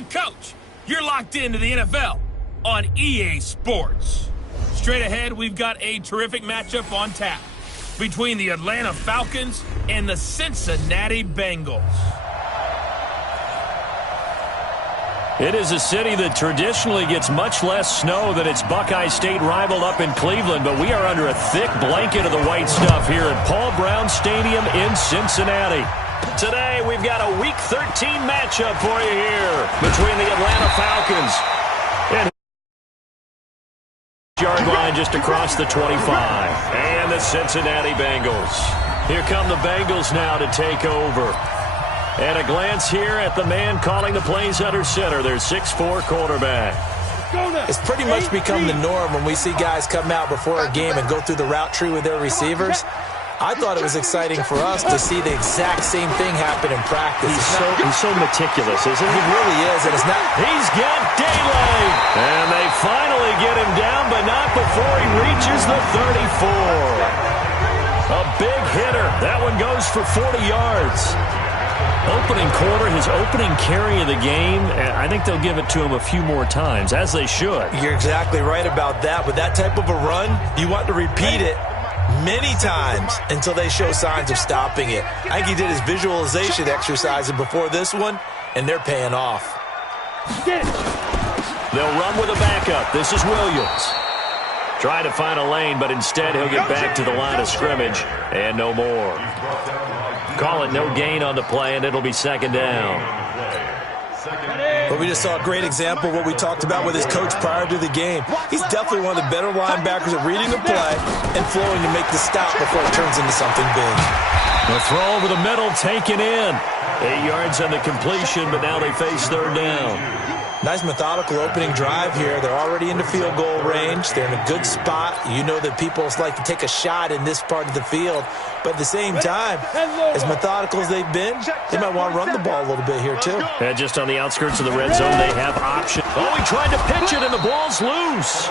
the coach. You're locked into the NFL on EA Sports. Straight ahead, we've got a terrific matchup on tap between the Atlanta Falcons and the Cincinnati Bengals. It is a city that traditionally gets much less snow than its Buckeye State rival up in Cleveland, but we are under a thick blanket of the white stuff here at Paul Brown Stadium in Cincinnati. Today, we've got a Week 13 matchup for you here between the Atlanta Falcons and yard line just across the 25, and the Cincinnati Bengals. Here come the Bengals now to take over. And a glance here at the man calling the plays under center, their 6'4" quarterback. It's pretty much become the norm when we see guys come out before a game and go through the route tree with their receivers. I thought it was exciting for us to see the exact same thing happen in practice. He's so meticulous, isn't he? He really is, and it's not... He's got daylight! And they finally get him down, but not before he reaches the 34. A big hitter. That one goes for 40 yards. Opening quarter, his opening carry of the game, and I think they'll give it to him a few more times, as they should. You're exactly right about that. With that type of a run, you want to repeat it many times until they show signs of stopping it. I think he did his visualization exercises before this one, and they're paying off. They'll run with a backup. This is Williams. Trying to find a lane, but instead he'll get back to the line of scrimmage, and no more. Call it no gain on the play, and it'll be second down. But we just saw a great example of what we talked about with his coach prior to the game. He's definitely one of the better linebackers at reading the play and flowing to make the stop before it turns into something big. The throw over the middle taken in. 8 yards on the completion, but now they face third down. Nice methodical opening drive here. They're already into field goal range. They're in a good spot. You know that people like to take a shot in this part of the field. But at the same time, as methodical as they've been, they might want to run the ball a little bit here too. And just on the outskirts of the red zone, they have options. Oh, he tried to pitch it, and the ball's loose.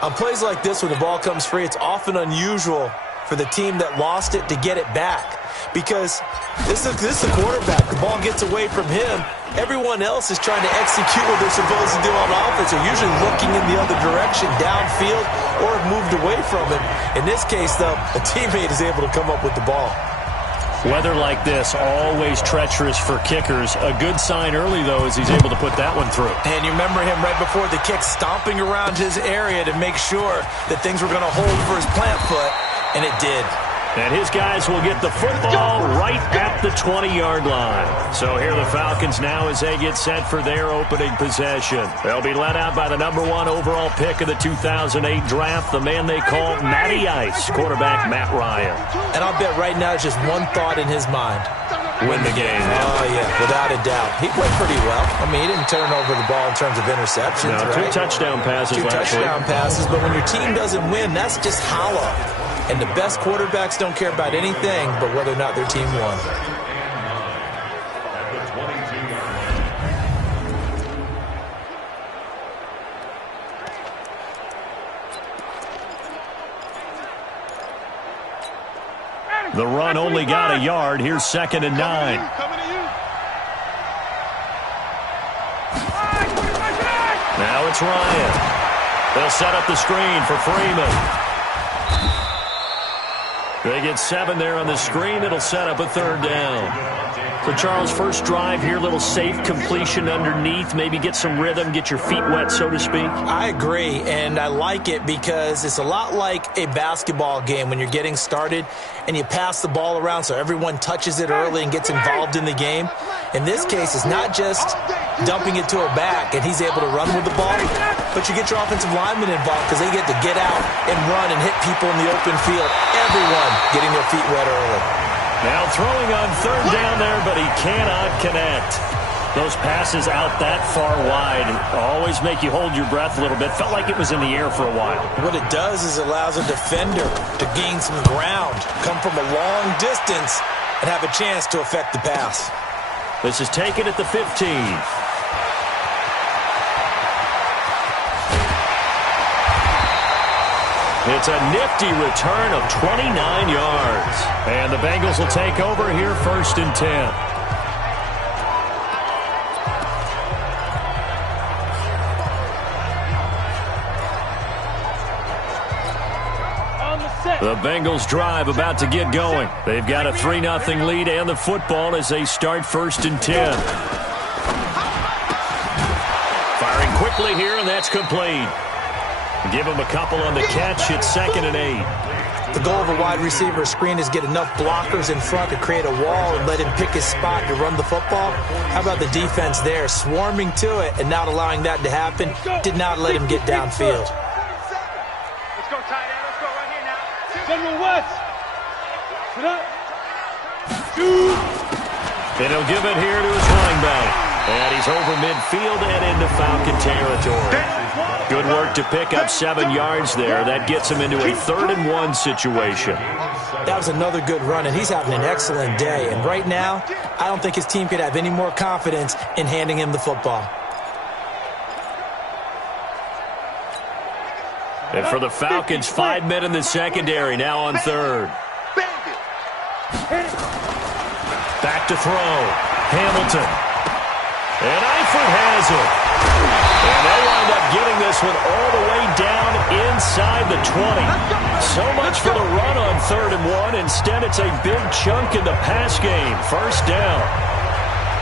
On plays like this, when the ball comes free, it's often unusual for the team that lost it to get it back. Because this is the quarterback. The ball gets away from him. Everyone else is trying to execute what they're supposed to do on offense. They're usually looking in the other direction, downfield, or have moved away from it. In this case, though, a teammate is able to come up with the ball. Weather like this, always treacherous for kickers. A good sign early, though, is he's able to put that one through. And you remember him right before the kick stomping around his area to make sure that things were going to hold for his plant foot, and it did. And his guys will get the football right at the 20-yard line. So here the Falcons now as they get set for their opening possession. They'll be led out by the #1 overall pick of the 2008 draft, the man they call Matty Ice, quarterback Matt Ryan. And I'll bet right now it's just one thought in his mind. Win the game. Oh, yeah, without a doubt. He played pretty well. I mean, he didn't turn over the ball in terms of interceptions, no, right? 2 touchdown passes last week. 2 touchdown passes, but when your team doesn't win, that's just hollow. And the best quarterbacks don't care about anything but whether or not their team won. The run only got a yard. Here's 2nd and 9. Now it's Ryan. They'll set up the screen for Freeman. They get 7 there on the screen. It'll set up a 3rd down. So, Charles, first drive here, little safe completion underneath. Maybe get some rhythm, get your feet wet, so to speak. I agree, and I like it because it's a lot like a basketball game when you're getting started and you pass the ball around so everyone touches it early and gets involved in the game. In this case, it's not just dumping it to a back and he's able to run with the ball, but you get your offensive linemen involved because they get to get out and run and hit people in the open field. Everyone getting their feet wet early. Now throwing on 3rd down there, but he cannot connect. Those passes out that far wide always make you hold your breath a little bit. Felt like it was in the air for a while. What it does is it allows a defender to gain some ground, come from a long distance, and have a chance to affect the pass. This is taken at the 15. It's a nifty return of 29 yards. And the Bengals will take over here 1st and 10. The Bengals drive about to get going. They've got a 3-0 lead and the football as they start 1st and 10. Firing quickly here, and that's complete. Give him a couple on the catch. It's 2nd and 8. The goal of a wide receiver screen is get enough blockers in front to create a wall and let him pick his spot to run the football. How about the defense there, swarming to it and not allowing that to happen? Did not let him get downfield. Let's go, tight end. Let's go right here now. General West. Sit up. And he'll give it here to his running back. And he's over midfield and into Falcon territory. Good work to pick up 7 yards there. That gets him into a 3rd and 1 situation. That was another good run, and he's having an excellent day. And right now, I don't think his team could have any more confidence in handing him the football. And for the Falcons, 5 men in the secondary, now on 3rd. Back to throw. Hamilton. And Eifert has it. And they'll wind up getting this one all the way down inside the 20. So much for the run on 3rd and 1. Instead, it's a big chunk in the pass game. 1st down.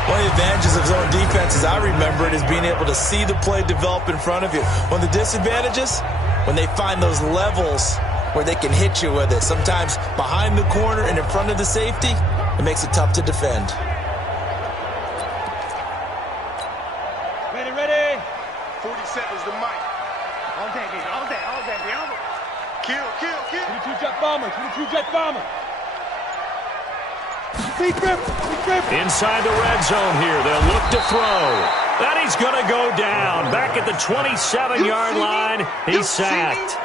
One of the advantages of zone defense, as I remember it, is being able to see the play develop in front of you. One of the disadvantages, when they find those levels where they can hit you with it. Sometimes behind the corner and in front of the safety, it makes it tough to defend. Ready. 47's the mic. All day. Kill. 22 jet bomber. Inside the red zone here. They'll look to throw. And he's going to go down. Back at the 27-yard line. He's sacked.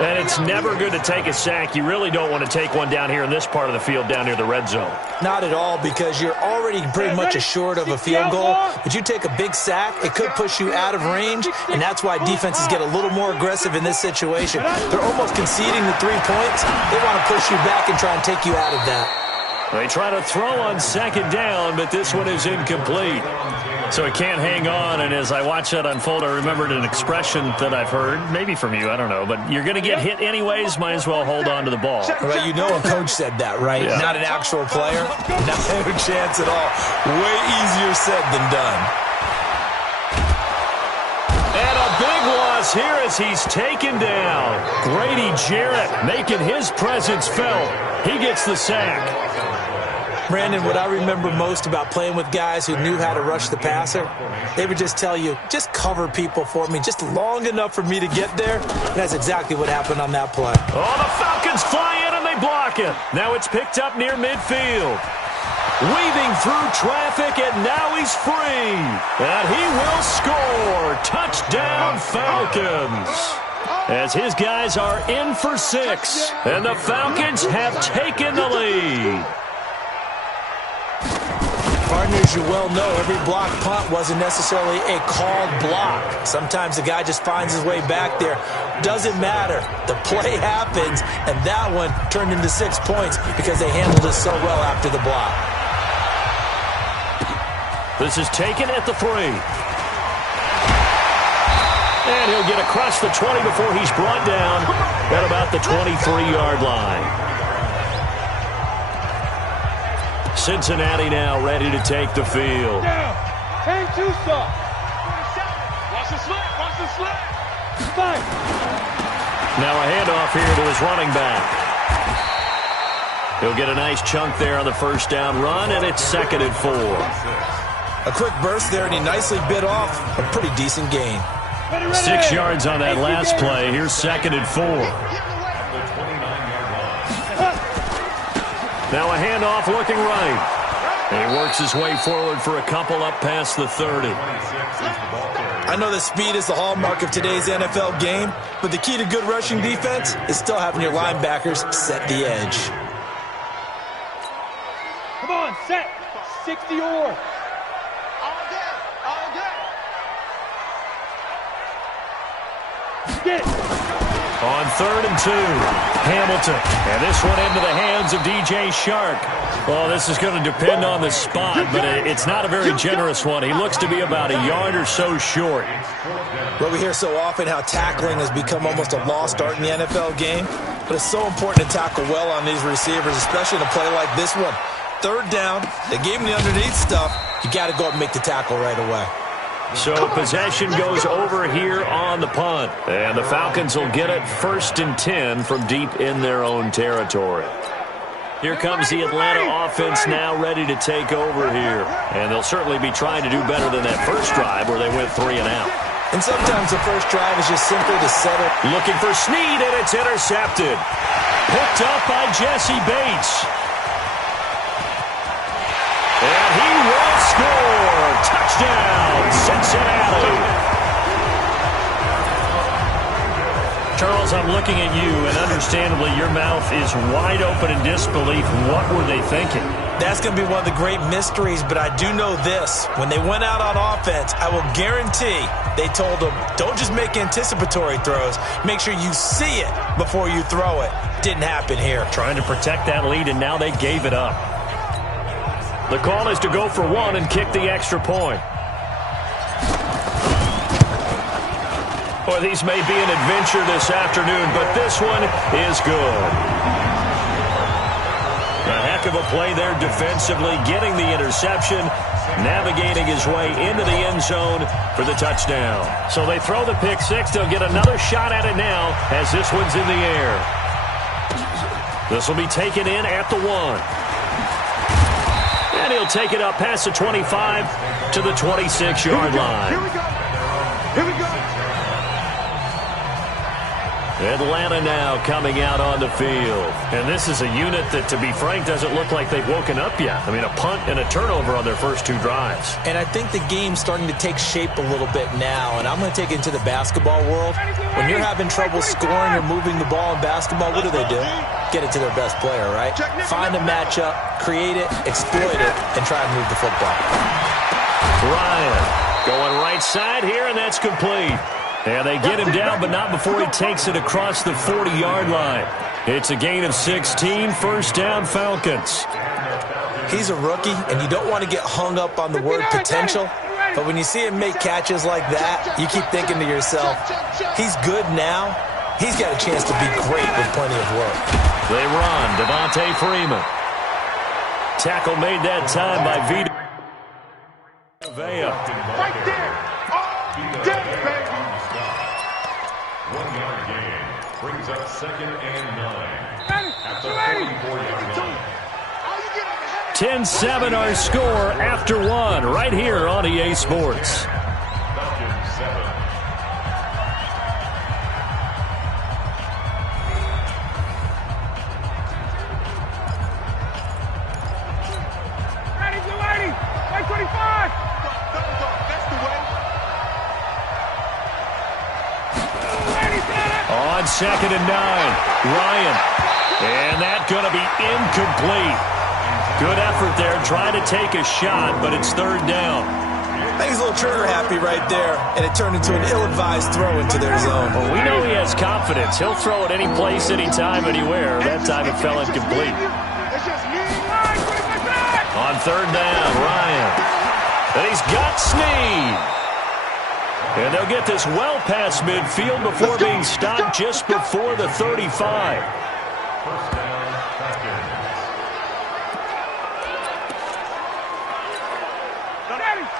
And it's never good to take a sack. You really don't want to take one down here in this part of the field, down near the red zone. Not at all, because you're already pretty much assured of a field goal. But you take a big sack, it could push you out of range, and that's why defenses get a little more aggressive in this situation. They're almost conceding the 3 points. They want to push you back and try and take you out of that. They try to throw on 2nd down, but this one is incomplete. So it can't hang on, and as I watch that unfold, I remembered an expression that I've heard, maybe from you, I don't know, but you're going to get hit anyways, might as well hold on to the ball. Well, you know a coach said that, right? Yeah. Not an actual player. Not a chance at all. Way easier said than done. And a big loss here as he's taken down. Grady Jarrett making his presence felt. He gets the sack. Brandon, what I remember most about playing with guys who knew how to rush the passer, they would just tell you, just cover people for me, just long enough for me to get there. And that's exactly what happened on that play. Oh, the Falcons fly in and they block it. Now it's picked up near midfield. Weaving through traffic, and now he's free. And he will score. Touchdown, Falcons. As his guys are in for 6. And the Falcons have taken the lead. Partners, you well know, every block punt wasn't necessarily a called block. Sometimes the guy just finds his way back there. Doesn't matter. The play happens, and that one turned into 6 points because they handled it so well after the block. This is taken at the 3. And he'll get across the 20 before he's brought down at about the 23-yard line. Cincinnati now ready to take the field. Hang too soft. Watch the slip. Fight. Now a handoff here to his running back. He'll get a nice chunk there on the 1st down run, and it's 2nd and 4. A quick burst there, and he nicely bit off a pretty decent gain. 6 yards on that last play. Here's 2nd and 4. Now a handoff looking right. And he works his way forward for a couple up past the 30. I know that speed is the hallmark of today's NFL game, but the key to good rushing defense is still having your linebackers set the edge. Come on, set. 60 or. Get it. On 3rd and 2, Hamilton. And this one into the hands of DJ Shark. Well, this is going to depend on the spot, but it's not a very generous one. He looks to be about a yard or so short. Well, we hear so often how tackling has become almost a lost art in the NFL game. but it's so important to tackle well on these receivers, especially in a play like this one. Third down, they gave him the underneath stuff. You got to go up and make the tackle right away. So possession goes over here on the punt. And the Falcons will get it 1st and 10 from deep in their own territory. Here comes the Atlanta offense now ready to take over here. And they'll certainly be trying to do better than that first drive where they went 3 and out. And sometimes the first drive is just simply to settle. Looking for Snead, and it's intercepted. Picked up by Jesse Bates. And he will score. Touchdown, Cincinnati. Charles, I'm looking at you, and understandably your mouth is wide open in disbelief. What were they thinking? That's going to be one of the great mysteries, but I do know this. When they went out on offense, I will guarantee they told them, don't just make anticipatory throws. Make sure you see it before you throw it. Didn't happen here. Trying to protect that lead, and now they gave it up. The call is to go for 1 and kick the extra point. Boy, these may be an adventure this afternoon, but this one is good. A heck of a play there defensively, getting the interception, navigating his way into the end zone for the touchdown. So they throw the pick six. They'll get another shot at it now as this one's in the air. This will be taken in at the 1. And he'll take it up past the 25 to the 26-yard line. Here we go. Here we go. Atlanta now coming out on the field. And this is a unit that, to be frank, doesn't look like they've woken up yet. I mean, a punt and a turnover on their first 2 drives. And I think the game's starting to take shape a little bit now. And I'm going to take it into the basketball world. When you're having trouble scoring or moving the ball in basketball, what do? Get it to their best player, right? Find a matchup, create it, exploit it, and try and move the football. Ryan going right side here, and that's complete. And they get him down, but not before he takes it across the 40-yard line. It's a gain of 16, first down Falcons. He's a rookie, and you don't want to get hung up on the word potential. But when you see him make catches like that, you keep thinking to yourself, he's good now. He's got a chance to be great with plenty of work. They run. Devontae Freeman. Tackle made that time by Vita Vea. Right there. Oh, dead, baby. 1-yard gain brings up 2nd and 9 at the 44-yard line. 10-7 our score after 1 right here on EA Sports. Falcons 7. Ready, get ready. 125. That's the way. On 2nd and 9, Ryan. And that's going to be incomplete. Good effort there, trying to take a shot, but it's 3rd down. I think he's a little trigger happy right there, and it turned into an ill-advised throw into their zone. Well, we know he has confidence. He'll throw it any place, anytime, anywhere. That time it fell incomplete. On 3rd down, Ryan. And he's got Snead. And they'll get this well past midfield before being stopped just before the 35. First down, Falcons.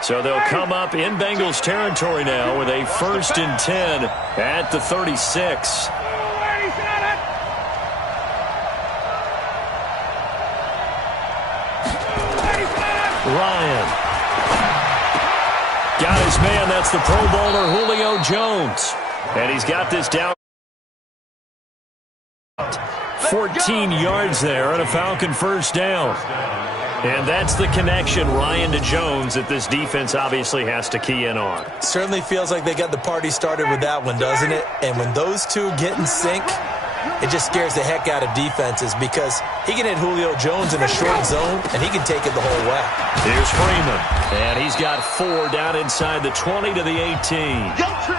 So they'll come up in Bengals territory now with a 1st and 10 at the 36. Ryan. Got his man. That's the Pro Bowler Julio Jones. And he's got this down. 14 yards there and a Falcon first down. And that's the connection, Ryan to Jones, that this defense obviously has to key in on. Certainly feels like they got the party started with that one, doesn't it? And when those two get in sync, it just scares the heck out of defenses because he can hit Julio Jones in a short zone, and he can take it the whole way. Here's Freeman, and he's got 4 down inside the 20 to the 18.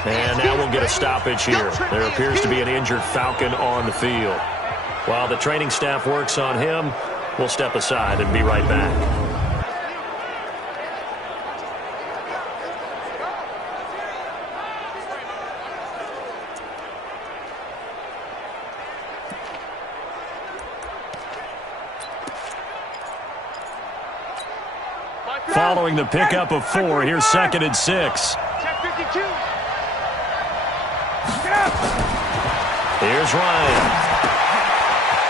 And now we'll get a stoppage here. There appears to be an injured Falcon on the field. While the training staff works on him, we'll step aside and be right back. Following the pickup of 4, here's 2nd and 6. Here's Ryan.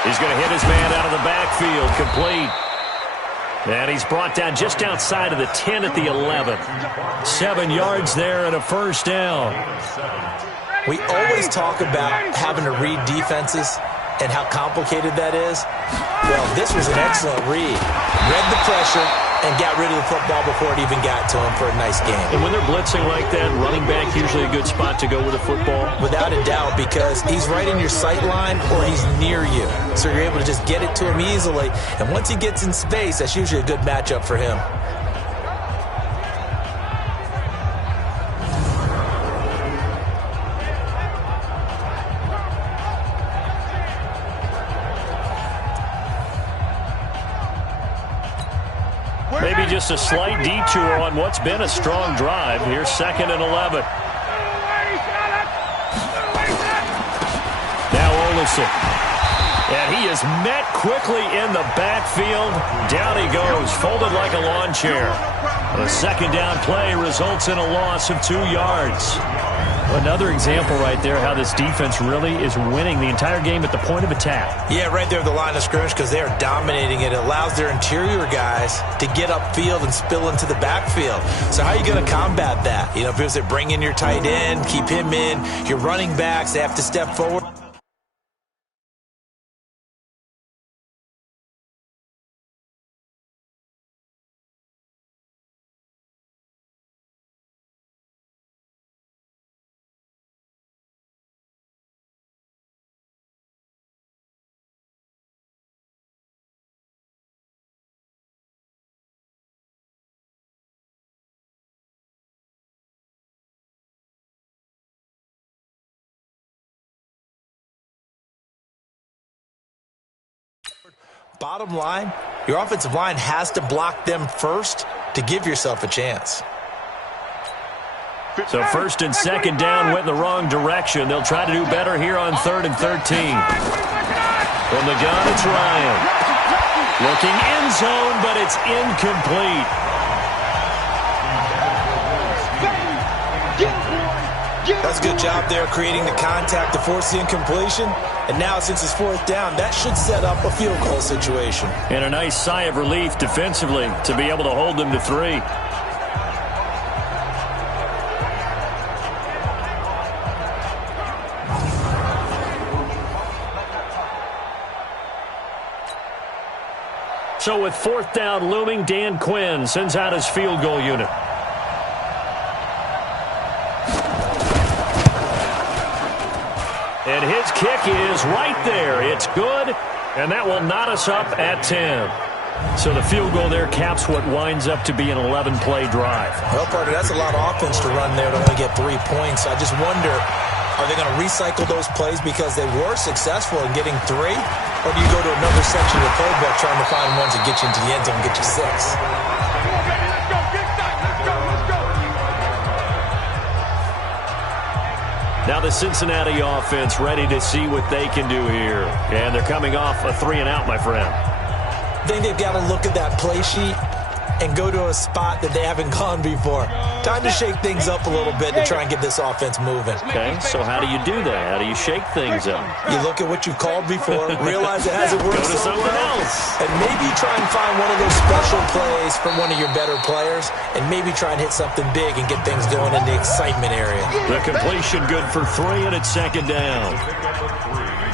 He's going to hit his man out of the backfield, complete. And he's brought down just outside of the 10 at the 11. 7 yards there and a first down. We always talk about having to read defenses and how complicated that is. Well, this was an excellent read. Read the pressure and got rid of the football before it even got to him for a nice game. And when they're blitzing like that, running back usually a good spot to go with the football? Without a doubt, because he's right in your sight line or he's near you. So you're able to just get it to him easily. And once he gets in space, that's usually a good matchup for him. Maybe just a slight detour on what's been a strong drive. Here's 2nd and 11. Now Olsen. And he is met quickly in the backfield. Down he goes, folded like a lawn chair. A 2nd down play results in a loss of 2 yards. Another example right there how this defense really is winning the entire game at the point of attack. Yeah, right there at the line of scrimmage because they are dominating it. It allows their interior guys to get upfield and spill into the backfield. So how are you going to combat that? You know, if it bring in your tight end, keep him in, your running backs, they have to step forward. Bottom line, your offensive line has to block them first to give yourself a chance. So 1st and 2nd down went in the wrong direction. They'll try to do better here on 3rd and 13. From the gun, it's Ryan. Looking end zone, but it's incomplete. That's a good job there creating the contact to force the incompletion. And now since it's 4th down, that should set up a field goal situation. And a nice sigh of relief defensively to be able to hold them to 3. So with 4th down looming, Dan Quinn sends out his field goal unit. And his kick is right there. It's good, and that will knot us up at 10. So the field goal there caps what winds up to be an 11-play drive. Well, partner, that's a lot of offense to run there to only get 3 points. I just wonder, are they going to recycle those plays because they were successful in getting 3? Or do you go to another section of the playbook trying to find ones that get you into the end zone and get you 6? Now the Cincinnati offense ready to see what they can do here. And they're coming off a 3-and-out, my friend. I think they've got to look at that play sheet and go to a spot that they haven't gone before. Time to shake things up a little bit to try and get this offense moving. Okay, so how do you do that? How do you shake things up? You look at what you've called before, realize it hasn't worked Go to so something well, else. and maybe try and find one of those special plays from one of your better players, and maybe try and hit something big and get things going in the excitement area. The completion good for 3, and it's 2nd down.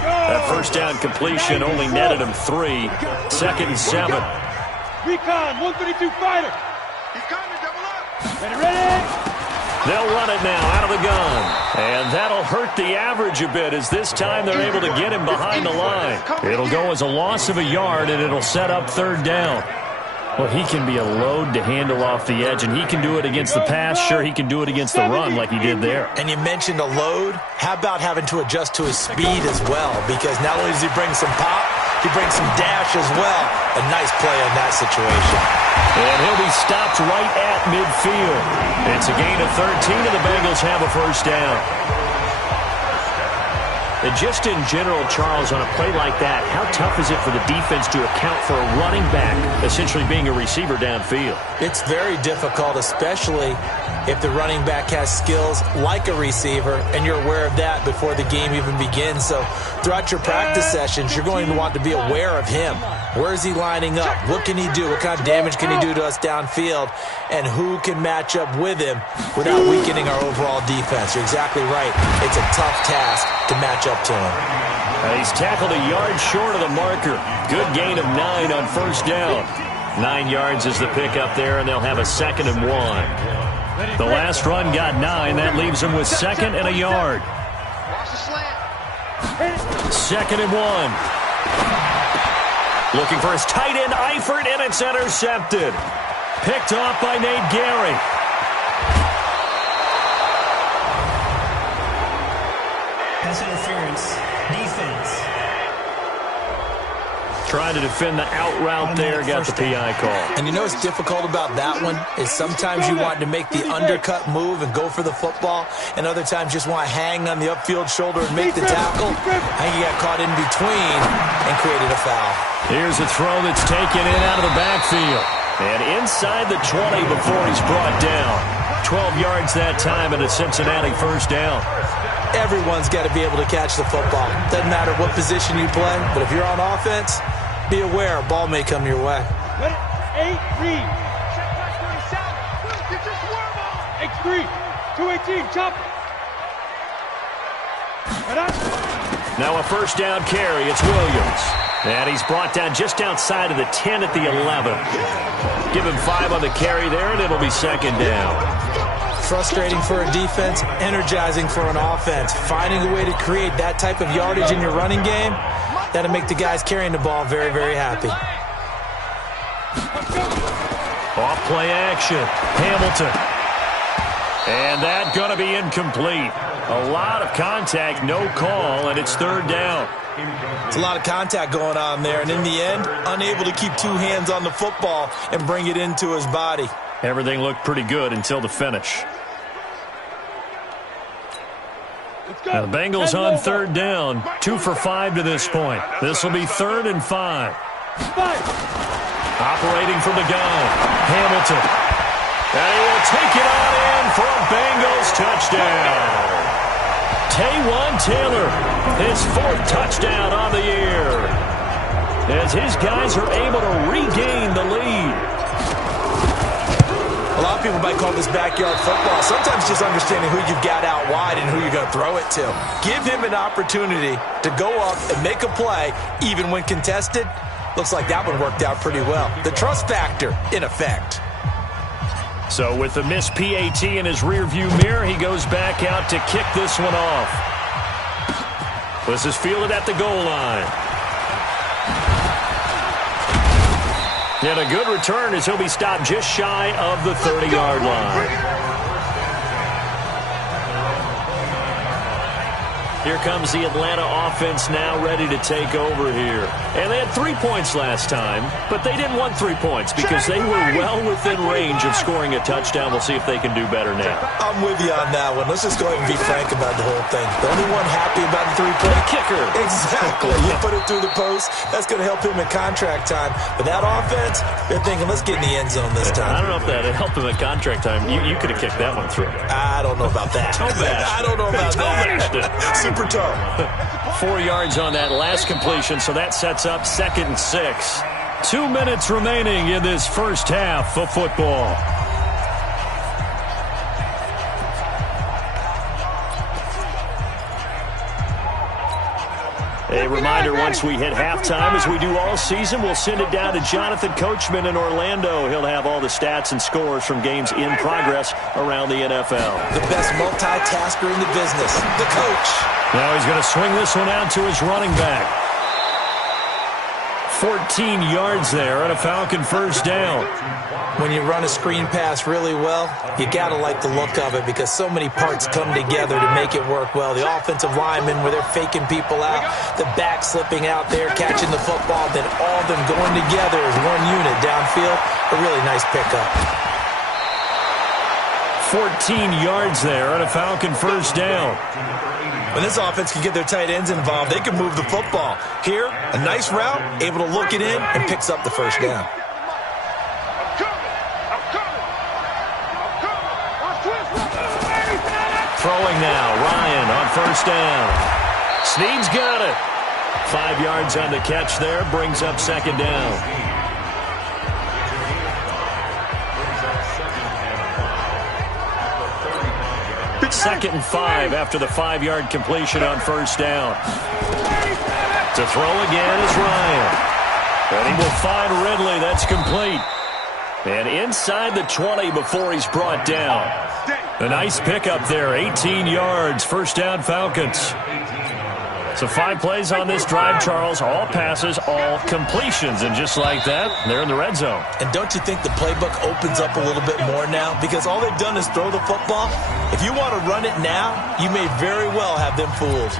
That 1st down completion only netted him 3. 2nd and 7. Recon, 132 fighter. He's coming, double up. Ready? They'll run it now out of the gun. And that'll hurt the average a bit as this time they're able to get him behind the line. It'll go as a loss of a yard, and it'll set up 3rd down. Well, he can be a load to handle off the edge, and he can do it against the pass. Sure, he can do it against the run like he did there. And you mentioned a load. How about having to adjust to his speed as well? Because not only does he bring some pop, he brings some dash as well. A nice play on that situation. And he'll be stopped right at midfield. It's a gain of 13, and the Bengals have a 1st down. And just in general, Charles, on a play like that, how tough is it for the defense to account for a running back essentially being a receiver downfield? It's very difficult, especially if the running back has skills like a receiver, and you're aware of that before the game even begins. So throughout your practice sessions, you're going to want to be aware of him. Where is he lining up? What can he do? What kind of damage can he do to us downfield? And who can match up with him without weakening our overall defense? You're exactly right. It's a tough task to match up to him. He's tackled a yard short of the marker. Good gain of 9 on first down. 9 yards is the pickup there, and they'll have a 2nd and 1. The last run got 9. That leaves him with 2nd and a yard. 2nd and 1. Looking for his tight end, Eifert, and it's intercepted. Picked off by Nate Gary. Pass interference. Defense. Trying to defend the out route there, got the PI call. And you know what's difficult about that one is sometimes you want to make the undercut move and go for the football, and other times just want to hang on the upfield shoulder and make the tackle. I think he got caught in between and created a foul. Here's a throw that's taken in out of the backfield. And inside the 20 before he's brought down. 12 yards that time and a Cincinnati first down. Everyone's got to be able to catch the football. Doesn't matter what position you play, but if you're on offense, be aware a ball may come your way. 8-3. X3. 218. Chop. Now a first down carry. It's Williams. And he's brought down just outside of the 10 at the 11. Give him 5 on the carry there, and it'll be 2nd down. Frustrating for a defense, energizing for an offense. Finding a way to create that type of yardage in your running game, that'll make the guys carrying the ball very, very happy. Off play action. Hamilton. And that going to be incomplete. A lot of contact, no call, and it's 3rd down. It's a lot of contact going on there, and in the end, unable to keep 2 hands on the football and bring it into his body. Everything looked pretty good until the finish. Now the Bengals on 3rd down. 2 for 5 to this point. This will be 3rd and 5. Operating from the gun. Hamilton. And he will take it on in for a Bengals touchdown. Taywan Taylor, his 4th touchdown on the year. As his guys are able to regain the lead. A lot of people might call this backyard football. Sometimes just understanding who you've got out wide and who you're going to throw it to. Give him an opportunity to go up and make a play, even when contested. Looks like that one worked out pretty well. The trust factor, in effect. So with the missed PAT in his rearview mirror, he goes back out to kick this one off. This is fielded at the goal line. And a good return as he'll be stopped just shy of the 30-yard line. Here comes the Atlanta offense now ready to take over here. And they had 3 points last time, but they didn't want 3 points because they were well within range of scoring a touchdown. We'll see if they can do better now. I'm with you on that one. Let's just go ahead and be frank about the whole thing. The only one happy about the 3-point kicker. Exactly. You put it through the post. That's going to help him in contract time. But that offense, they're thinking, let's get in the end zone this time. I don't know if that helped him at contract time. You could have kicked that one through. I don't know about that. I don't know about that. Super toe. 4 yards on that last completion, so that sets up 2nd and 6. 2 minutes remaining in this first half of football. A reminder, once we hit halftime, as we do all season, we'll send it down to Jonathan Coachman in Orlando. He'll have all the stats and scores from games in progress around the NFL. The best multitasker in the business, the coach. Now he's going to swing this one out to his running back. 14 yards there and a Falcon first down. When you run a screen pass really well, you got to like the look of it because so many parts come together to make it work well. The offensive linemen where they're faking people out, the back slipping out there, catching the football, then all of them going together as one unit downfield. A really nice pickup. 14 yards there and a Falcon first down. When this offense can get their tight ends involved, they can move the football. Here, a nice route, able to look it in, and picks up the first down. Throwing now, Ryan on first down. Snead's got it. 5 yards on the catch there, brings up second down. Second and 5 after the 5-yard completion on first down. To throw again is Ryan. And he will find Ridley. That's complete. And inside the 20 before he's brought down. A nice pickup there, 18 yards, first down Falcons. So 5 plays on this drive, Charles, all passes, all completions. And just like that, they're in the red zone. And don't you think the playbook opens up a little bit more now? Because all they've done is throw the football. If you want to run it now, you may very well have them fooled.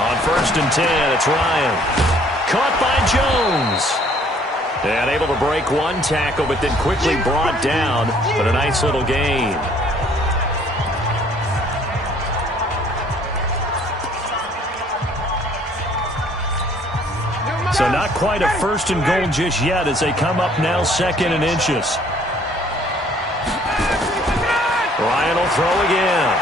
On first and 10, it's Ryan. Caught by Jones. And able to break one tackle, but then quickly brought down. But a nice little gain. So not quite a first and goal just yet as they come up now second and inches. Ryan will throw again.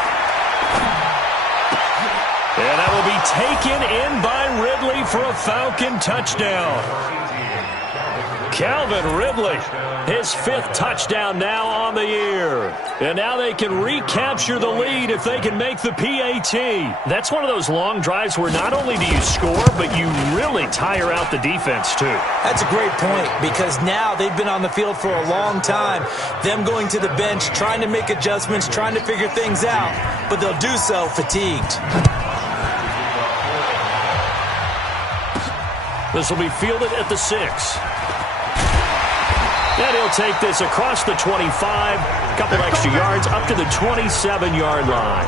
And that will be taken in by Ridley for a Falcon touchdown. Calvin Ridley, his 5th touchdown now on the year. And now they can recapture the lead if they can make the PAT. That's one of those long drives where not only do you score, but you really tire out the defense too. That's a great point because now they've been on the field for a long time. Them going to the bench, trying to make adjustments, trying to figure things out, but they'll do so fatigued. This will be fielded at the 6. And he'll take this across the 25, a couple extra yards, up to the 27-yard line.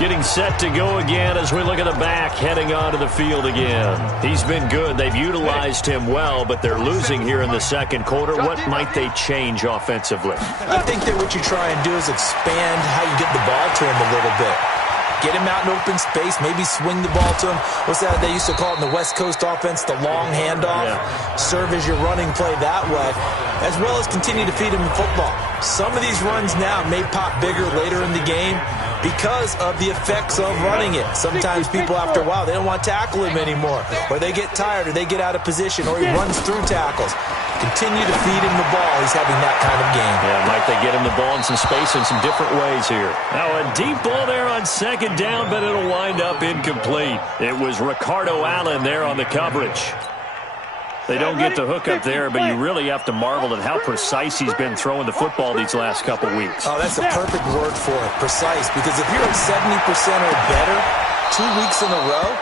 Getting set to go again as we look at the back, heading onto the field again. He's been good. They've utilized him well, but they're losing here in the second quarter. What might they change offensively? I think that what you try and do is expand how you get the ball to him a little bit. Get him out in open space, maybe swing the ball to him. What's that they used to call it in the West Coast offense, the long handoff? Yeah. Serve as your running play that way, as well as continue to feed him the football. Some of these runs now may pop bigger later in the game because of the effects of running it. Sometimes people, after a while, they don't want to tackle him anymore, or they get tired, or they get out of position, or he runs through tackles. Continue to feed him the ball. He's having that kind of game. Yeah, might they get him the ball in some space in some different ways here. Now a deep ball there on second down, but it'll wind up incomplete. It was Ricardo Allen there on the coverage. They don't get the hook up there, but you really have to marvel at how precise he's been throwing the football these last couple weeks. Oh, that's a perfect word for it, precise, because if you're at 70% or better 2 weeks in a row,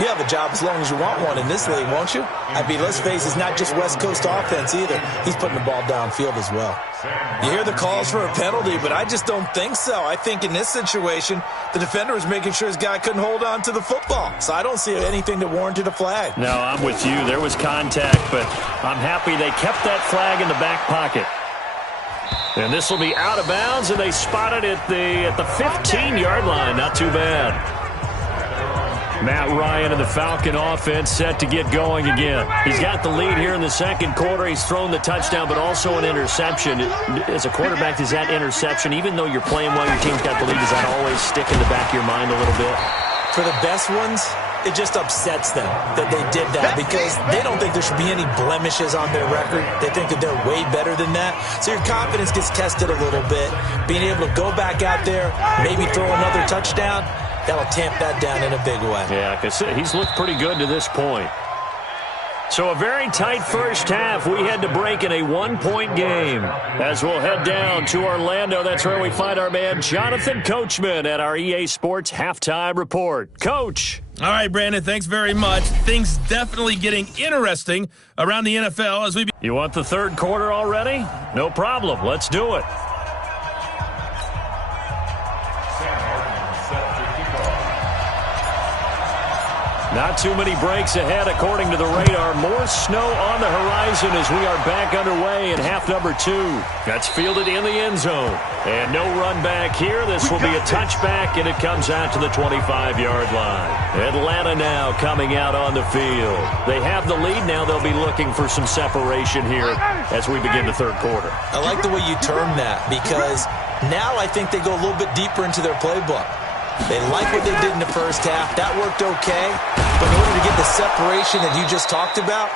you have a job as long as you want one in this league, won't you? I mean, let's face it, it's not just West Coast offense either. He's putting the ball downfield as well. You hear the calls for a penalty, but I just don't think so. I think in this situation, the defender was making sure his guy couldn't hold on to the football. So I don't see anything that warranted a flag. No, I'm with you. There was contact, but I'm happy they kept that flag in the back pocket. And this will be out of bounds, and they spot it at the 15-yard line. Not too bad. Matt Ryan and the Falcon offense set to get going again. He's got the lead here in the second quarter. He's thrown the touchdown, but also an interception. As a quarterback, does that interception, even though you're playing well, your team's got the lead, does that always stick in the back of your mind a little bit? For the best ones, it just upsets them that they did that because they don't think there should be any blemishes on their record. They think that they're way better than that. So your confidence gets tested a little bit. Being able to go back out there, maybe throw another touchdown, that'll tamp that down in a big way. Yeah, because he's looked pretty good to this point. So a very tight first half. We had to break in a one-point game. As we'll head down to Orlando, that's where we find our man Jonathan Coachman at our EA Sports Halftime Report. Coach. All right, Brandon, thanks very much. Things definitely getting interesting around the NFL as we... You want the third quarter already? No problem. Let's do it. Sam Hartman set to Not too many breaks ahead according to the radar. More snow on the horizon as we are back underway in half number 2. That's fielded in the end zone. And no run back here. This will be a touchback, and it comes out to the 25-yard line. Atlanta now coming out on the field. They have the lead. Now they'll be looking for some separation here as we begin the third quarter. I like the way you term that because now I think they go a little bit deeper into their playbook. They like what they did in the first half. That worked okay. But in order to get the separation that you just talked about,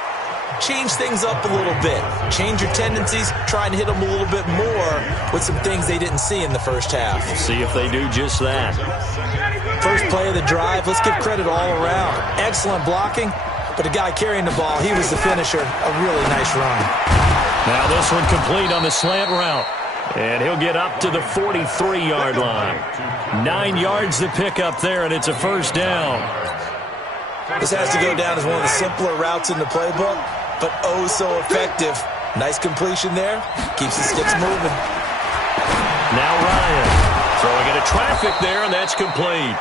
change things up a little bit. Change your tendencies. Try and hit them a little bit more with some things they didn't see in the first half. See if they do just that. First play of the drive, let's give credit all around. Excellent blocking, but the guy carrying the ball, he was the finisher. A really nice run. Now this one complete on the slant route. And he'll get up to the 43-yard line. 9 yards to pick up there, and it's a first down. This has to go down as one of the simpler routes in the playbook, but oh so effective. Nice completion there. Keeps the sticks moving. Now Ryan throwing into traffic there, and that's complete.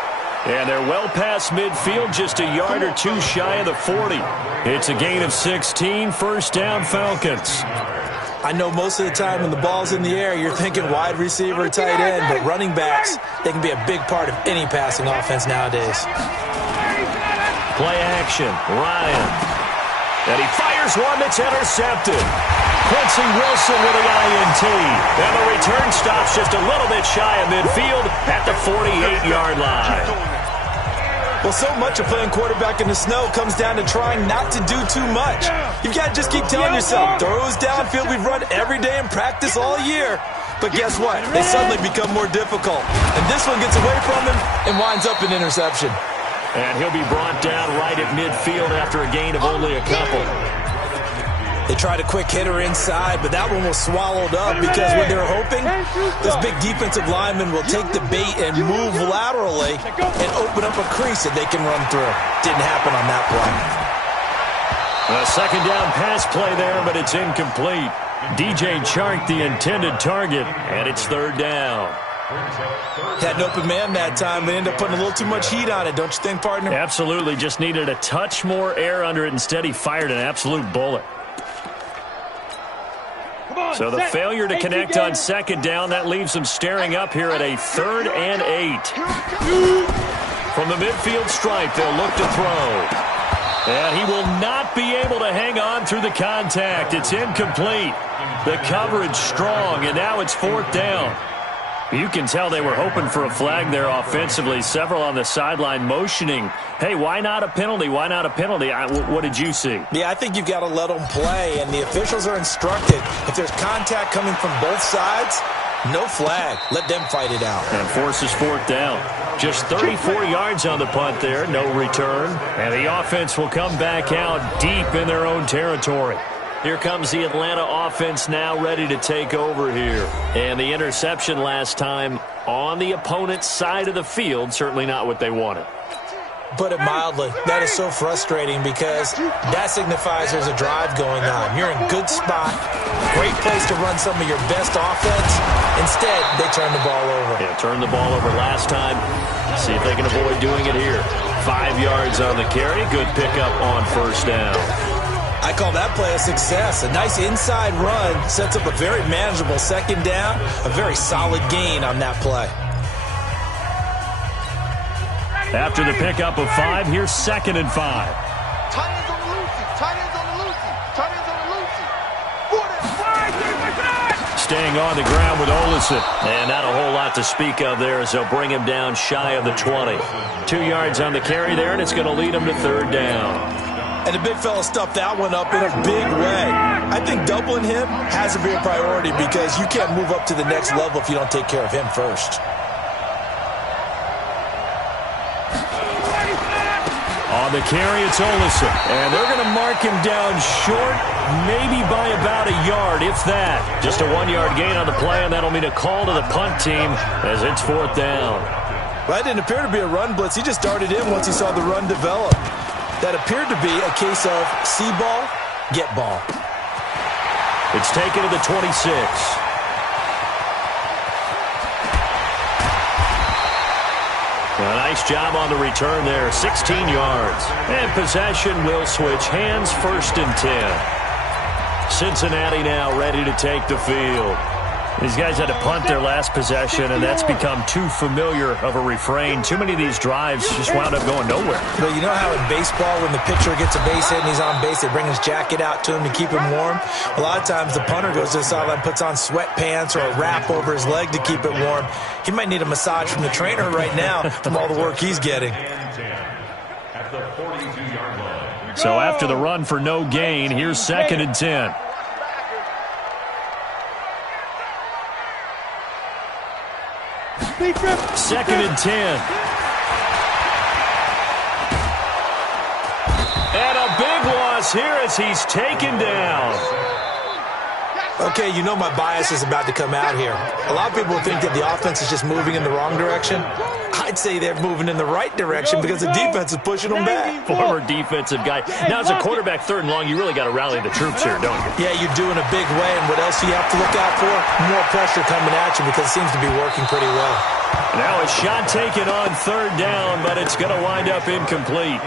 And they're well past midfield, just a yard or two shy of the 40. It's a gain of 16, first down Falcons. I know most of the time when the ball's in the air, you're thinking wide receiver, tight end, but running backs, they can be a big part of any passing offense nowadays. Play action, Ryan. And he fires one that's intercepted. Quincy Wilson with the INT. And the return stops just a little bit shy of midfield at the 48-yard line. Well, so much of playing quarterback in the snow comes down to trying not to do too much. You've got to just keep telling yourself, throws downfield we've run every day in practice all year. But guess what? They suddenly become more difficult. And this one gets away from him and winds up an interception. And he'll be brought down right at midfield after a gain of only a couple. They tried a quick hitter inside, but that one was swallowed up because what they were hoping, this big defensive lineman will take the bait and move laterally and open up a crease that they can run through. Didn't happen on that play. A second down pass play there, but it's incomplete. DJ Chark the intended target, and it's third down. Had an open man that time, but ended up putting a little too much heat on it, don't you think, partner? Absolutely, just needed a touch more air under it. Instead, he fired an absolute bullet. So the failure to connect on second down, that leaves them staring up here at a 3rd and 8. From the midfield stripe, they'll look to throw. And he will not be able to hang on through the contact. It's incomplete. The coverage strong, and now it's 4th down. You can tell they were hoping for a flag there offensively. Several on the sideline motioning, hey, why not a penalty? Why not a penalty? What did you see? Yeah, I think you've got to let them play, and the officials are instructed. If there's contact coming from both sides, no flag. Let them fight it out. And forces 4th down. Just 34 yards on the punt there, no return. And the offense will come back out deep in their own territory. Here comes the Atlanta offense now ready to take over here. And the interception last time on the opponent's side of the field, certainly not what they wanted. Put it mildly, that is so frustrating because that signifies there's a drive going on. You're in good spot, great place to run some of your best offense. Instead, they turn the ball over. Yeah, turned the ball over last time. See if they can avoid doing it here. 5 yards on the carry, good pickup on first down. I call that play a success. A nice inside run sets up a very manageable second down, a very solid gain on that play. After the pickup of 5, here's 2nd and 5. Tight ends on the Lucy. Tight ends on the Lucy. Tight ends on the Lucy. 45. Staying on the ground with Olison. And not a whole lot to speak of there as they'll bring him down shy of the 20. 2 yards on the carry there, and it's going to lead him to 3rd down. And the big fella stuffed that one up in a big way. I think doubling him has to be a priority because you can't move up to the next level if you don't take care of him first. On the carry, it's Olison. And they're going to mark him down short, maybe by about a yard, if that. Just a 1-yard gain on the play, and that'll mean a call to the punt team as it's 4th down. Well, that didn't appear to be a run blitz. He just darted in once he saw the run develop. That appeared to be a case of see ball, get ball. It's taken to the 26. 2 A nice job on the return there, 16 yards. And possession will switch hands, 1st and 10. Cincinnati now ready to take the field. These guys had to punt their last possession, and that's become too familiar of a refrain. Too many of these drives just wound up going nowhere. But you know how in baseball, when the pitcher gets a base hit and he's on base, they bring his jacket out to him to keep him warm? A lot of times the punter goes to the sideline, puts on sweatpants or a wrap over his leg to keep it warm. He might need a massage from the trainer right now from all the work he's getting. At the 42-yard line. So after the run for no gain, here's 2nd and 10. Second and 10. And a big loss here as he's taken down. Okay, you know my bias is about to come out here. A lot of people think that the offense is just moving in the wrong direction. I'd say they're moving in the right direction because the defense is pushing them back. Former defensive guy. Now, as a quarterback 3rd and long, you really got to rally the troops here, don't you? Yeah, you're doing a big way, and what else do you have to look out for? More pressure coming at you because it seems to be working pretty well. Now a shot taken on 3rd down, but it's going to wind up incomplete.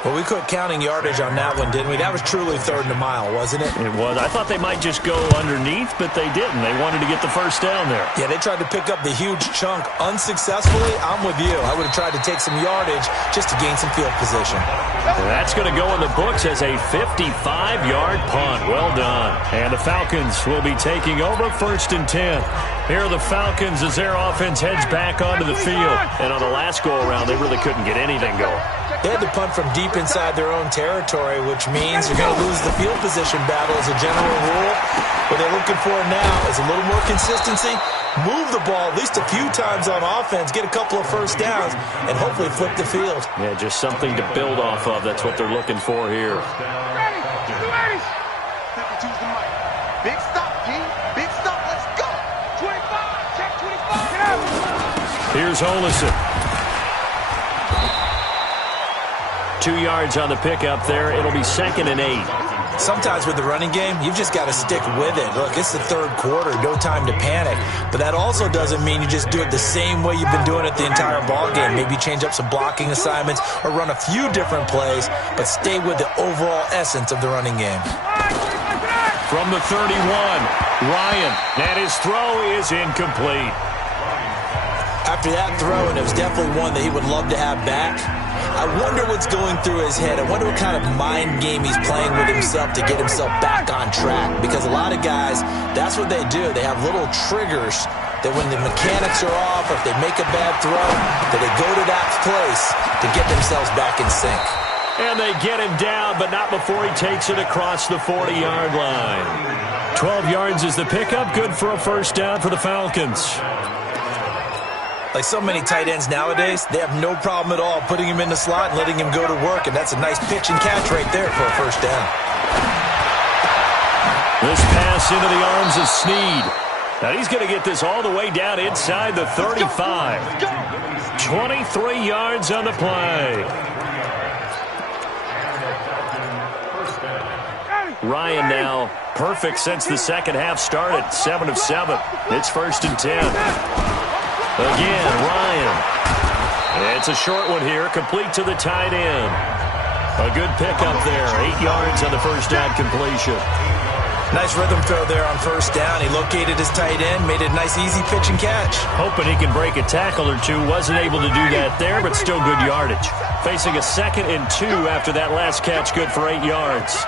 Well, we quit counting yardage on that one, didn't we? That was truly 3rd and a mile, wasn't it? It was. I thought they might just go underneath, but they didn't. They wanted to get the 1st down there. Yeah, they tried to pick up the huge chunk unsuccessfully. I'm with you. I would have tried to take some yardage just to gain some field position. And that's going to go in the books as a 55-yard punt. Well done. And the Falcons will be taking over 1st and 10. Here are the Falcons as their offense heads back onto the field. And on the last go-around, they really couldn't get anything going. They had to punt from deep inside their own territory, which means you're going to lose the field position battle as a general rule. What they're looking for now is a little more consistency, move the ball at least a few times on offense, get a couple of 1st downs, and hopefully flip the field. Yeah, just something to build off of. That's what they're looking for here. Big stop, G. Big stop. Let's go. 25. Check 25. Get out. Here's Olison. 2 yards on the pickup there. It'll be 2nd and 8. Sometimes with the running game, you've just got to stick with it. Look, it's the 3rd quarter, no time to panic. But that also doesn't mean you just do it the same way you've been doing it the entire ball game. Maybe change up some blocking assignments or run a few different plays, but stay with the overall essence of the running game. From the 31, Ryan, and his throw is incomplete. After that throw, and it was definitely one that he would love to have back, I wonder what's going through his head. I wonder what kind of mind game he's playing with himself to get himself back on track. Because a lot of guys, that's what they do. They have little triggers that when the mechanics are off or if they make a bad throw, that they go to that place to get themselves back in sync. And they get him down, but not before he takes it across the 40-yard line. 12 yards is the pickup. Good for a 1st down for the Falcons. Like so many tight ends nowadays, they have no problem at all putting him in the slot and letting him go to work, and that's a nice pitch and catch right there for a 1st down. This pass into the arms of Snead. Now he's going to get this all the way down inside the 35. 23 yards on the play. Ryan now perfect since the 2nd half started. 7 of 7. It's 1st and 10. Again, Ryan. It's a short one here, complete to the tight end. A good pickup there, 8 yards on the 1st down completion. Nice rhythm throw there on 1st down. He located his tight end, made it a nice, easy pitch and catch. Hoping he can break a tackle or two. Wasn't able to do that there, but still good yardage. Facing a 2nd and 2 after that last catch, good for 8 yards.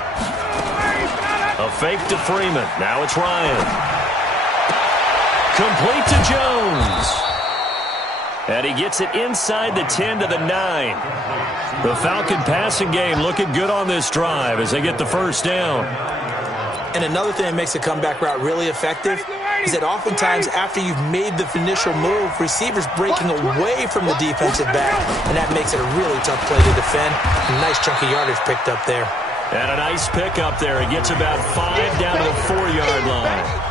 A fake to Freeman. Now it's Ryan. Complete to Jones. And he gets it inside the 10 to the 9. The Falcon passing game looking good on this drive as they get the 1st down. And another thing that makes a comeback route really effective is that oftentimes after you've made the initial move, receivers breaking away from the defensive back, and that makes it a really tough play to defend. A nice chunk of yardage picked up there. And a nice pickup there. He gets about 5 down to the 4-yard line.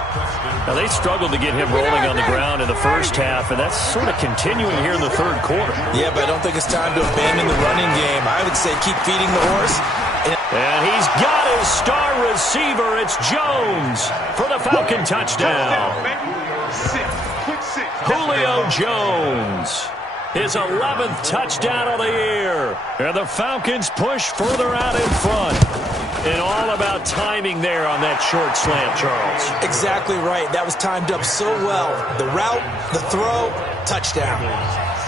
Now, they struggled to get him rolling on the ground in the 1st half, and that's sort of continuing here in the 3rd quarter. Yeah, but I don't think it's time to abandon the running game. I would say keep feeding the horse. And he's got his star receiver. It's Jones for the Falcon touchdown. Julio Jones. His 11th touchdown of the year. And the Falcons push further out in front. And all about timing there on that short slant, Charles. Exactly right. That was timed up so well. The route, the throw, touchdown.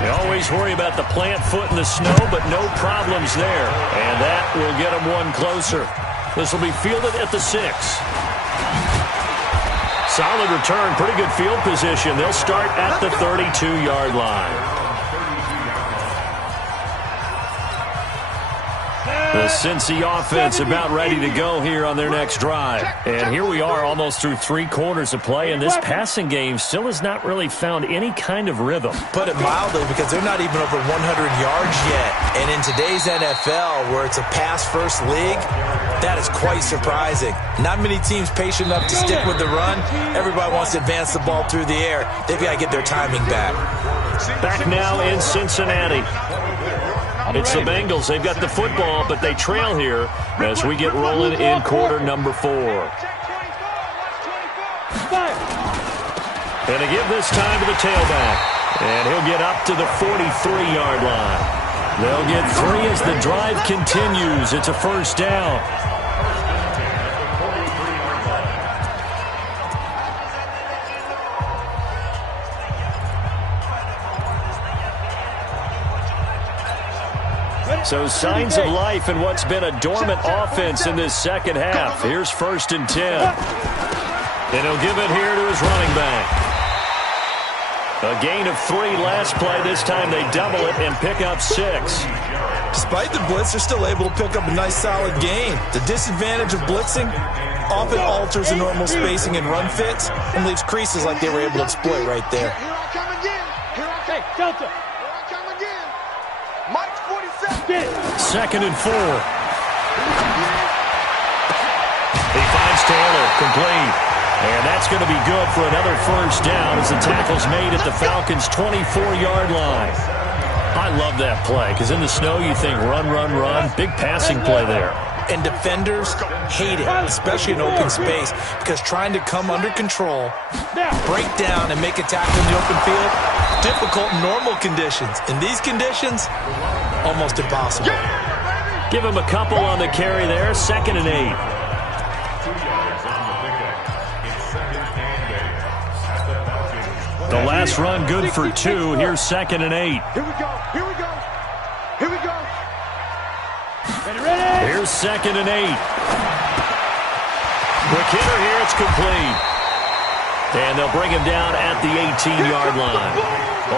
They always worry about the plant foot in the snow, but no problems there. And that will get them one closer. This will be fielded at the 6. Solid return, pretty good field position. They'll start at the 32-yard line. The Cincy offense about ready to go here on their next drive. And here we are almost through 3 quarters of play, and this passing game still has not really found any kind of rhythm. Put it mildly, because they're not even over 100 yards yet. And in today's NFL, where it's a pass-first league, that is quite surprising. Not many teams patient enough to stick with the run. Everybody wants to advance the ball through the air. They've got to get their timing back. Back now in Cincinnati. It's the Bengals. They've got the football, but they trail here as we get rolling in quarter number 4. And to give this time to the tailback. And he'll get up to the 43-yard line. They'll get 3 as the drive continues. It's a first down. So signs of life in what's been a dormant offense in this second half. Here's 1st and 10. And he'll give it here to his running back. A gain of 3 last play. This time they double it and pick up 6. Despite the blitz, they're still able to pick up a nice solid gain. The disadvantage of blitzing often alters the normal spacing and run fits and leaves creases like they were able to exploit right there. Here I come again. Here I come. Delta. Here I come again. Mike's 47. 2nd and 4. He finds Taylor, complete. And that's going to be good for another first down as the tackle's made at the Falcons' 24-yard line. I love that play because in the snow you think run, run, run. Big passing play there. And defenders hate it, especially in open space, because trying to come under control, break down, and make a tackle in the open field, difficult in normal conditions. In these conditions, almost impossible. Give him a couple on the carry there. 2nd and 8. The last run good for 2. Here's 2nd and 8. Here we go. Here we go. Here we go. Here's 2nd and 8. Quick hitter here. It's complete. And they'll bring him down at the 18-yard line.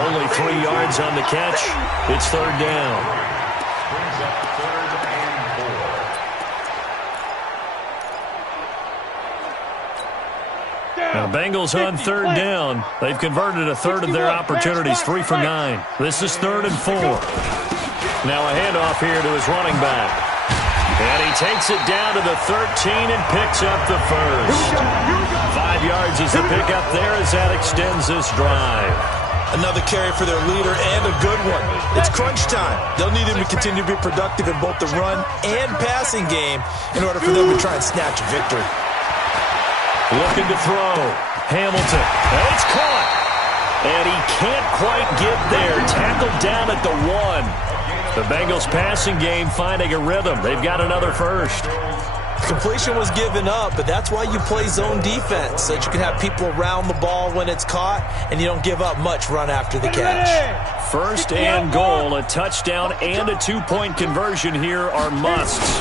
Only 3 yards on the catch. It's 3rd down. Now, Bengals on 3rd down. They've converted a 1/3 of their opportunities, 3 for 9. This is 3rd and 4. Now a handoff here to his running back. And he takes it down to the 13 and picks up the first. 5 yards is the pickup there as that extends this drive. Another carry for their leader and a good one. It's crunch time. They'll need him to continue to be productive in both the run and passing game in order for them to try and snatch a victory. Looking to throw. Hamilton. And it's caught. And he can't quite get there. Tackled down at the 1. The Bengals passing game finding a rhythm. They've got another first. Completion was given up, but that's why you play zone defense, so that you can have people around the ball when it's caught, and you don't give up much run after the catch. 1st and goal, a touchdown and a 2-point conversion here are musts.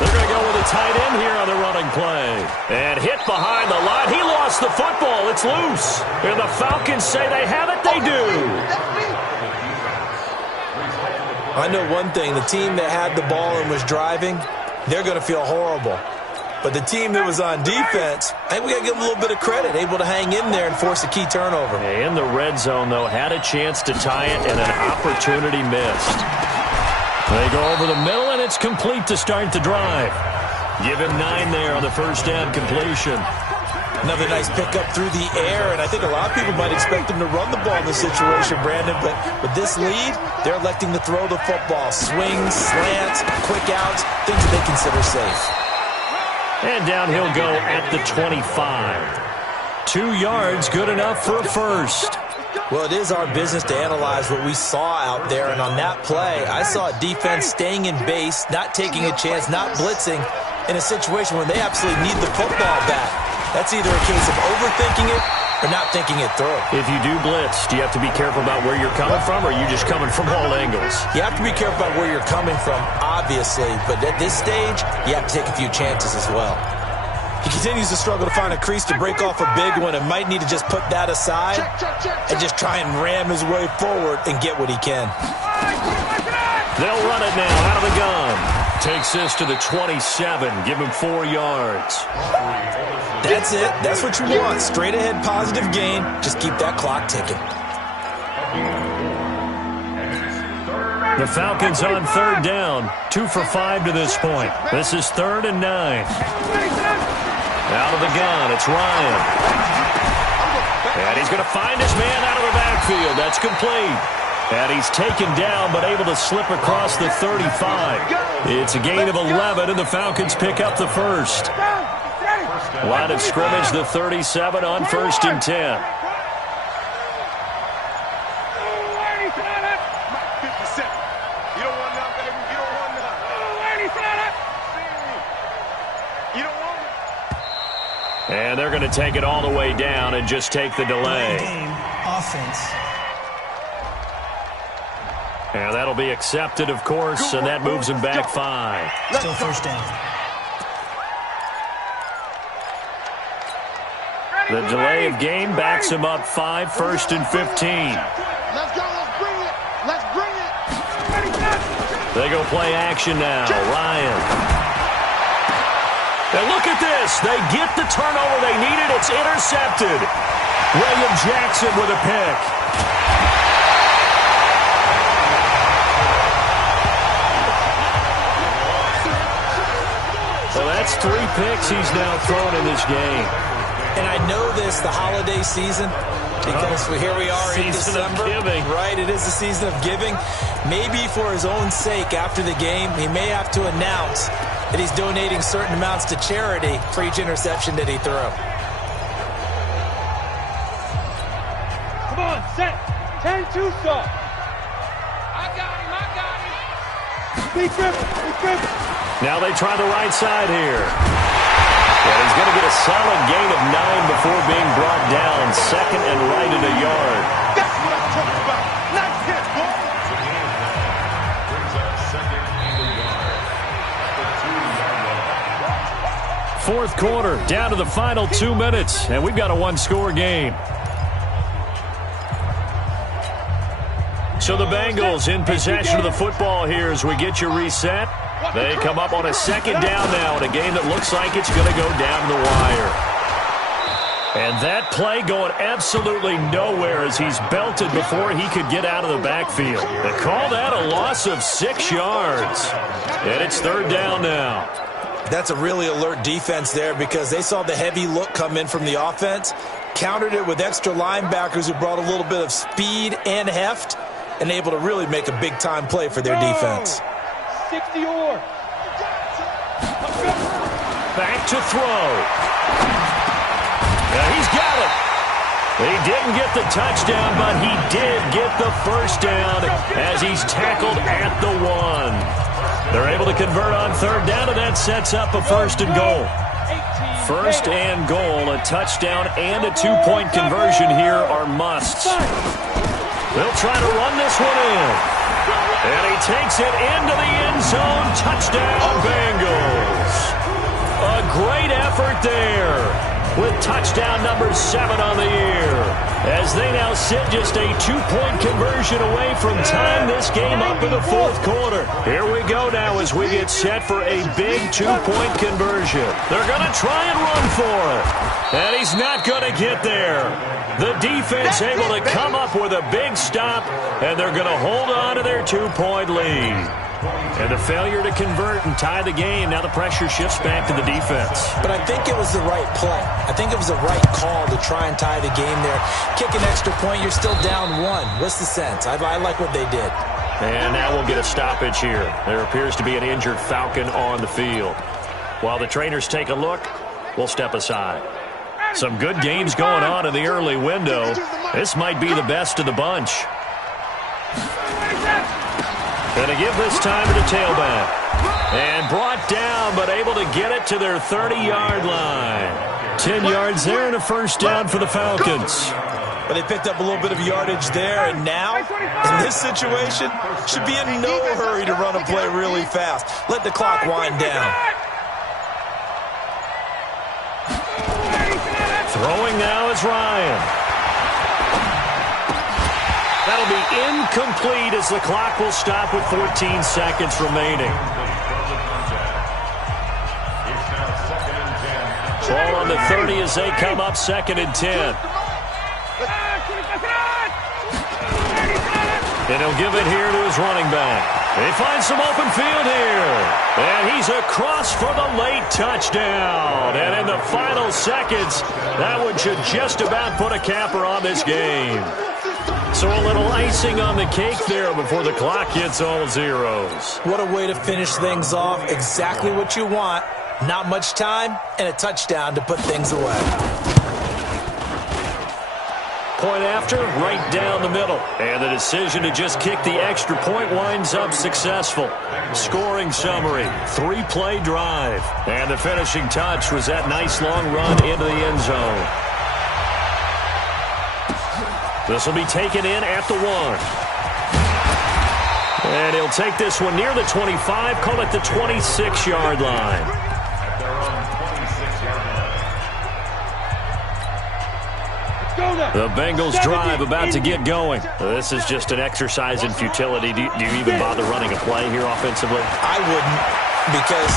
They're going to go with a tight end here on the running play. And hit behind the line. He lost the football. It's loose. And the Falcons say they have it. They do. I know one thing. The team that had the ball and was driving, they're going to feel horrible. But the team that was on defense, I think we got to give them a little bit of credit, able to hang in there and force a key turnover. In the red zone, though, had a chance to tie it and an opportunity missed. They go over the middle, and it's complete to start the drive. Give him 9 there on the first down completion. Another nice pickup through the air, and I think a lot of people might expect him to run the ball in this situation, Brandon, but with this lead, they're electing to throw the football. Swings, slants, quick outs, things that they consider safe. And down he'll go at the 25. 2 yards, good enough for a first. Well, it is our business to analyze what we saw out there, and on that play, I saw a defense staying in base, not taking a chance, not blitzing in a situation where they absolutely need the football back. That's either a case of overthinking it or not thinking it through. If you do blitz, do you have to be careful about where you're coming from, or are you just coming from all angles? You have to be careful about where you're coming from, obviously, but at this stage, you have to take a few chances as well. He continues to struggle to find a crease to break off a big one and might need to just put that aside and just try and ram his way forward and get what he can. They'll run it now out of the gun. Takes this to the 27. Give him 4 yards. That's it. That's what you want. Straight ahead positive gain. Just keep that clock ticking. The Falcons on 3rd down. 2 for 5 to this point. This is 3rd and 9. Out of the gun, it's Ryan. And he's going to find his man out of the backfield. That's complete. And he's taken down, but able to slip across the 35. It's a gain of 11, and the Falcons pick up the first. Line of scrimmage, the 37 on 1st and 10. And they're going to take it all the way down and just take the delay. Game, offense. And that'll be accepted, of course, and that moves him back 5. Still first down. The delay of game backs him up 5, 1st and 15. Let's go. Let's bring it. Let's bring it. They go play action now. Ryan. And look at this. They get the turnover they needed. It's intercepted. William Jackson with a pick. So that's 3 picks he's now thrown in this game. And I know this, the holiday season, because here we are in December. Right, it is the season of giving. Maybe for his own sake after the game, he may have to announce that he's donating certain amounts to charity for each interception that he threw. Come on, set. 10-2 stop. I got him. Big grip. Now they try the right side here. And he's going to get a solid gain of 9 before being brought down. 2nd and right at a yard. That's what I'm talking about. Nice hit, boy. Brings up 2nd and a yard. The 2-yard line. 4th quarter, down to the final 2 minutes, and we've got a 1-score game. So the Bengals in possession of the football here as we get you reset. They come up on a 2nd down now in a game that looks like it's going to go down the wire. And that play going absolutely nowhere as he's belted before he could get out of the backfield. They call that a loss of 6 yards. And it's 3rd down now. That's a really alert defense there because they saw the heavy look come in from the offense, countered it with extra linebackers who brought a little bit of speed and heft, and able to really make a big-time play for their defense. 60 or. Back to throw. Now he's got it. He didn't get the touchdown, but he did get the first down as he's tackled at the 1. They're able to convert on 3rd down, and that sets up a 1st and goal. 1st and goal, a touchdown and a 2-point conversion here are musts. They'll try to run this one in. And he takes it into the end zone. Touchdown, Bengals. A great effort there with touchdown number 7 on the year. As they now sit just a 2-point conversion away from tying this game up in the 4th quarter. Here we go now as we get set for a big 2-point conversion. They're going to try and run for it. And he's not going to get there. The defense able to come up with a big stop, and they're going to hold on to their 2-point lead. And the failure to convert and tie the game, now the pressure shifts back to the defense. But I think it was the right play. I think it was the right call to try and tie the game there. Kick an extra point, you're still down 1. What's the sense? I like what they did. And now we'll get a stoppage here. There appears to be an injured Falcon on the field. While the trainers take a look, we'll step aside. Some good games going on in the early window. This might be the best of the bunch. Going to give this time to the tailback. And brought down, but able to get it to their 30-yard line. 10 yards there and a first down for the Falcons. But they picked up a little bit of yardage there, and now, in this situation, should be in no hurry to run a play really fast. Let the clock wind down. Throwing now is Ryan. That'll be incomplete as the clock will stop with 14 seconds remaining. Ball on the 30 as they come up 2nd and 10. And he'll give it here to his running back. They find some open field here. And he's across for the late touchdown. And in the final seconds, that one should just about put a capper on this game. So a little icing on the cake there before the clock hits all zeros. What a way to finish things off. Exactly what you want. Not much time and a touchdown to put things away. Point after, right down the middle. And the decision to just kick the extra point winds up successful. Scoring summary, 3-play drive. And the finishing touch was that nice long run into the end zone. This will be taken in at the 1. And he'll take this one near the 25, call it the 26-yard line. The Bengals drive about to get going. This is just an exercise in futility. Do you even bother running a play here offensively? I wouldn't, because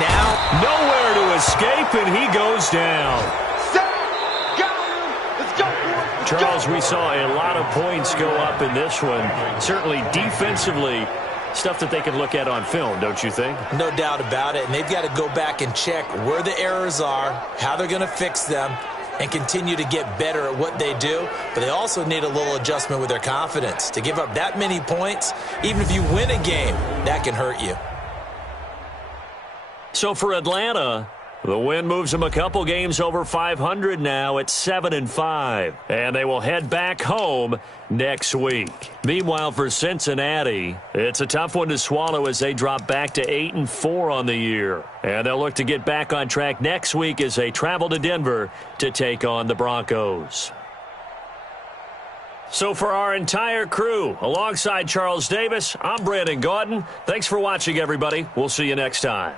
now nowhere to escape, and he goes down. Charles, we saw a lot of points go up in this one. Certainly defensively, stuff that they can look at on film, don't you think? No doubt about it, and they've got to go back and check where the errors are, how they're going to fix them, and continue to get better at what they do. But they also need a little adjustment with their confidence. To give up that many points, even if you win a game, that can hurt you. So for Atlanta, the win moves them a couple games over 500 now at 7-5. And they will head back home next week. Meanwhile, for Cincinnati, it's a tough one to swallow as they drop back to 8-4 on the year. And they'll look to get back on track next week as they travel to Denver to take on the Broncos. So for our entire crew, alongside Charles Davis, I'm Brandon Gaudin. Thanks for watching, everybody. We'll see you next time.